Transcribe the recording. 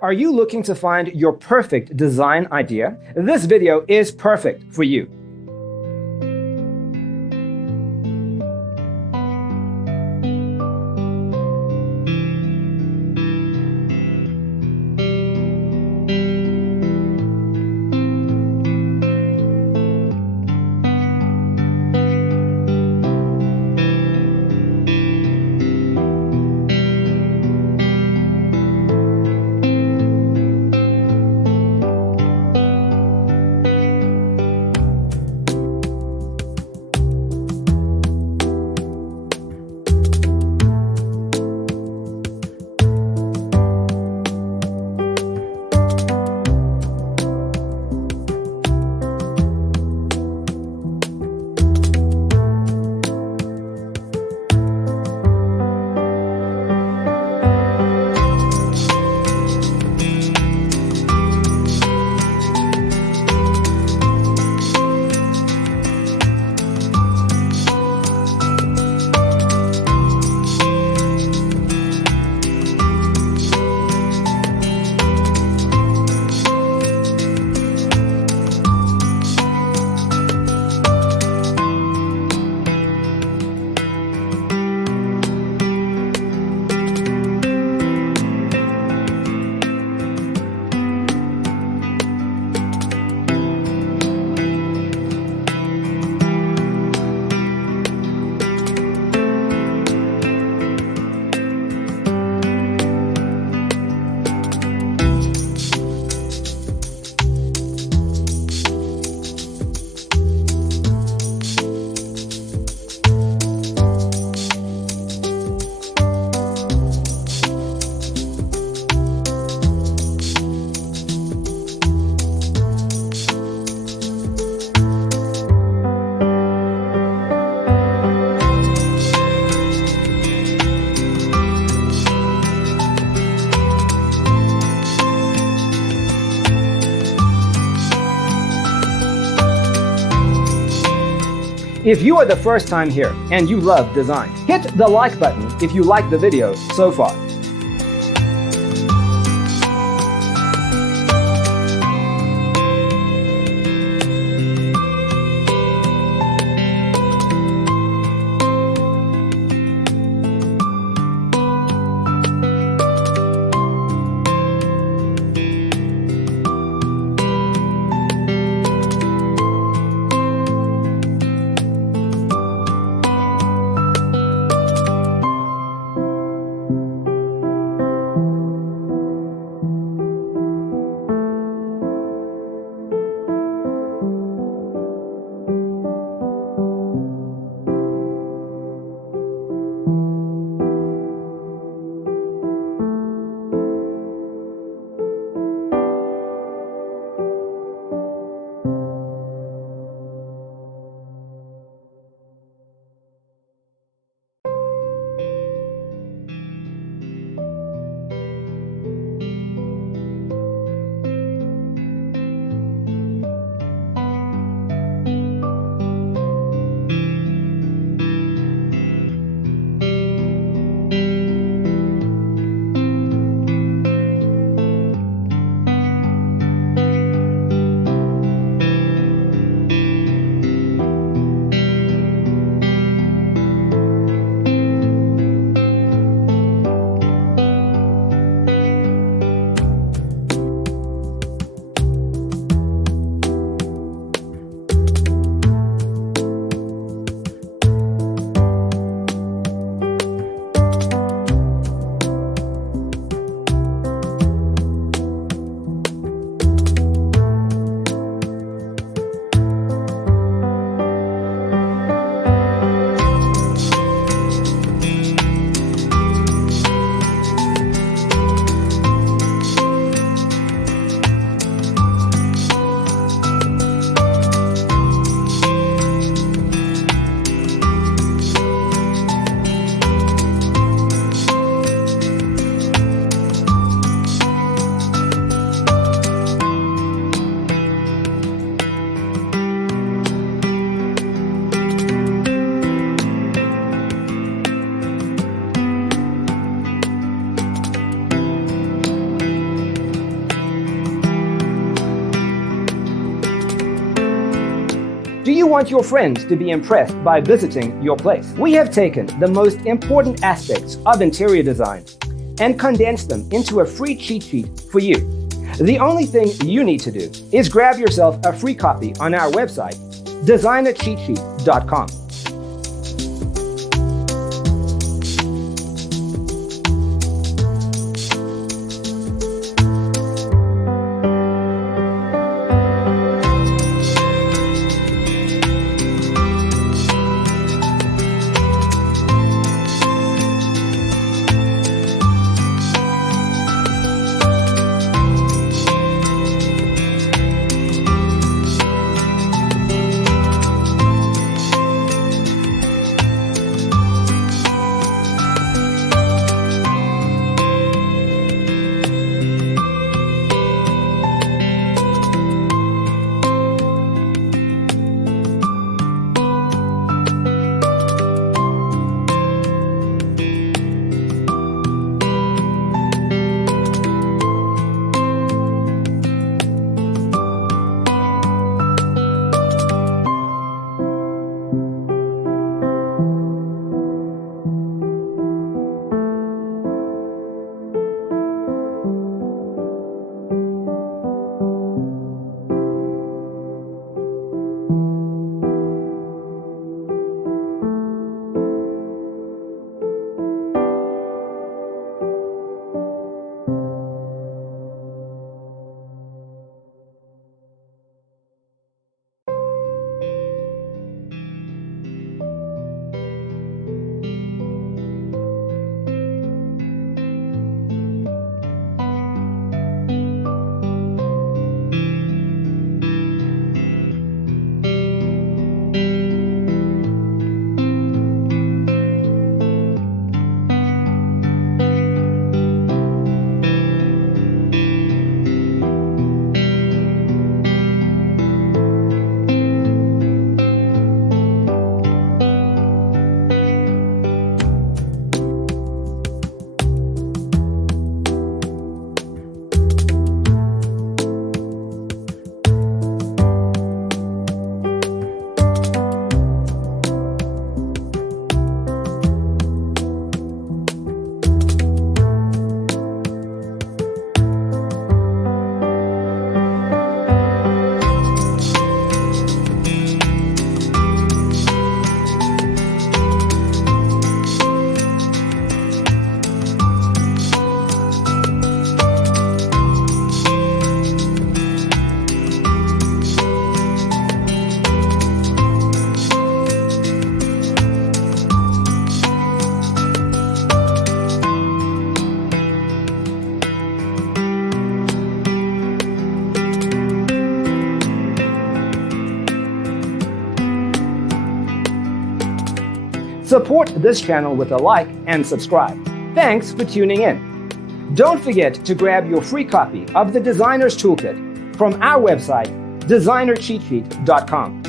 Are you looking to find your perfect design idea? This video is perfect for you. If you are the first time here and you love design, hit the like button if you like the video so far. Do you want your friends to be impressed by visiting your place? We have taken the most important aspects of interior design and condensed them into a free cheat sheet for you. The only thing you need to do is grab yourself a free copy on our website, designercheatsheet.com. Support this channel with a like and subscribe. Thanks for tuning in. Don't forget to grab your free copy of the Designer's Toolkit from our website, designercheatsheet.com.